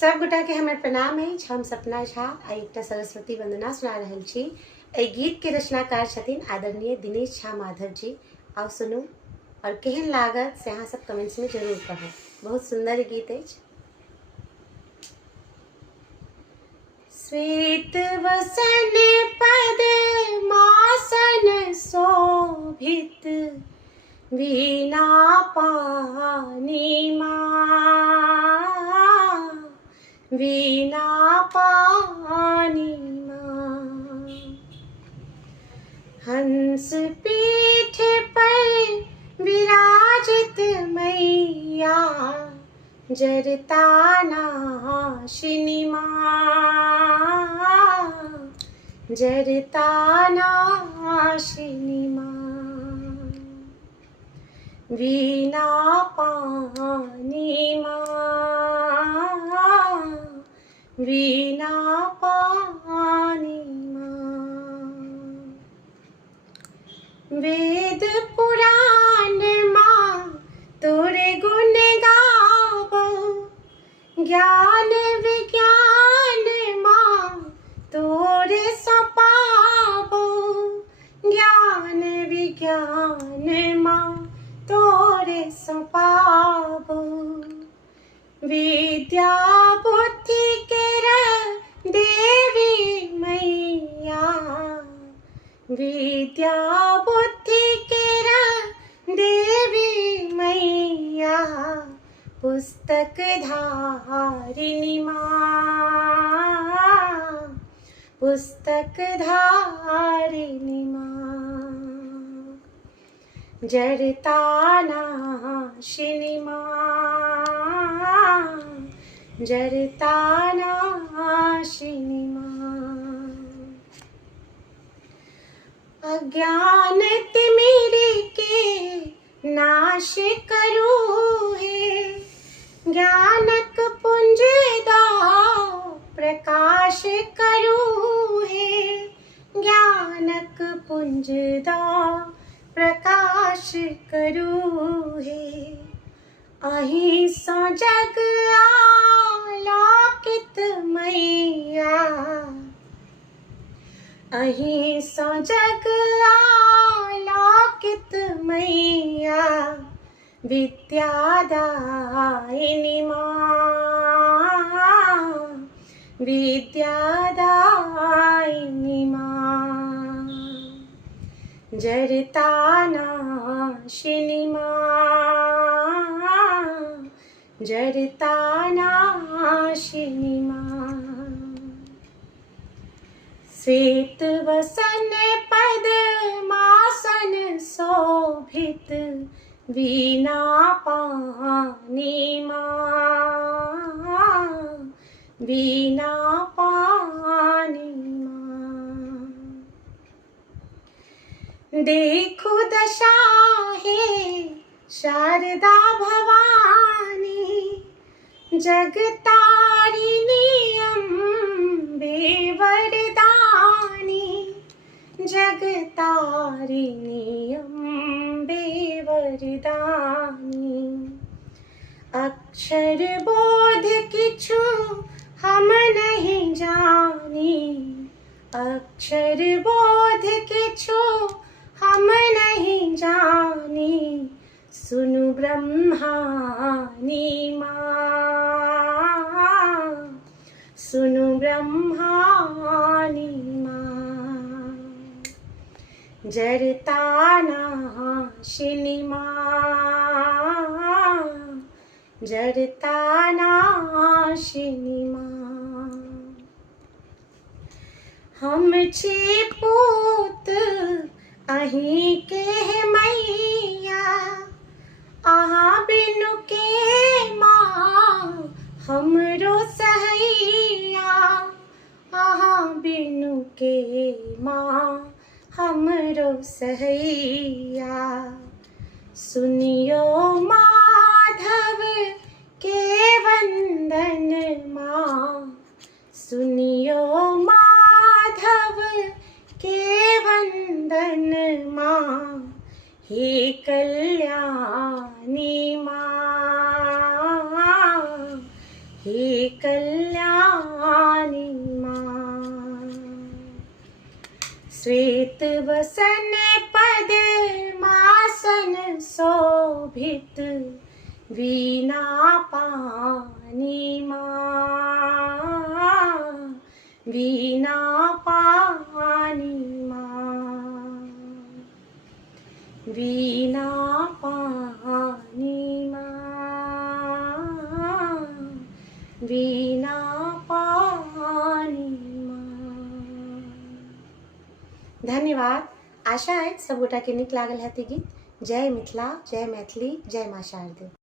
सब गोटा के हमर प्रणाम अछि। हम सपना झा आ एकटा सरस्वती वंदना सुना रहल छी। एहि गीत के रचनाकार छथिन आदरणीय दिनेश झा माधव जी। आओ सुनू और केहन लागत से अहाँ सब कमेंट्स में जरूर कहब। बहुत सुंदर गीत अछि। श्वेत वसन पद मासन शोभित वीणा पानी वीणा पानी हंस पीठ पर विराजित मैया जरता नाशिनी जरता नाशिनी वीणा पानी वीणा पानी वेद पुराण तोरे गुण गावो ज्ञान विज्ञान तोरे सपावो ज्ञान विज्ञान तोरे सपावो विद्या बुद्धि के देवी मैया विद्या बुद्धि के देवी मैया पुस्तक धारिणी पुस्तक धारिणी जरता नाशिनी जरता नाशिनी अज्ञान तिमिर के नाश करू है ज्ञानक पुंज दाओ प्रकाश करू है ज्ञानक पुंज दाओ प्रकाश करू है अहीं सो जग आलोकित मैया अहीं सो जग आलोकित मैया विद्यादायिनी विद्यादायिनी जरता नाशिनी जरता नाशिनी श्वेत वसन पद मासन शोभित वीणा पानी वीणा पानी देखो दशा है शारदा भवानी जगतारिणी अम्बे वरदानी जगतारिणी अम्बे वरदानी अक्षर बोध किछु हम नहीं जानी अक्षर बोध किछु हम नहीं जानी सुनु ब्रह्मानी सुनु ब्रह्मानी जरता नाशिनी जरता नाशिनी हम छी पूत अहीं के मैया अहाँ बिनु के माँ हमरो सहैया अहाँ बिनु के माँ हमरो सहैया सुनियो माधव के वंदन सुनियो माधव के वंदन हे कल्याणी हे कल्याणी माँ। श्वेत वसन पद्मासन शोभित वीणा पानी माँ, वीणा पानी माँ, वीणा पानी माँ, वीणा पानी माँ। धन्यवाद। आशा है सब गोटा के नीक लागल हेतै गीत। जय मिथिला, जय मैथिली, जय माँ शारदे।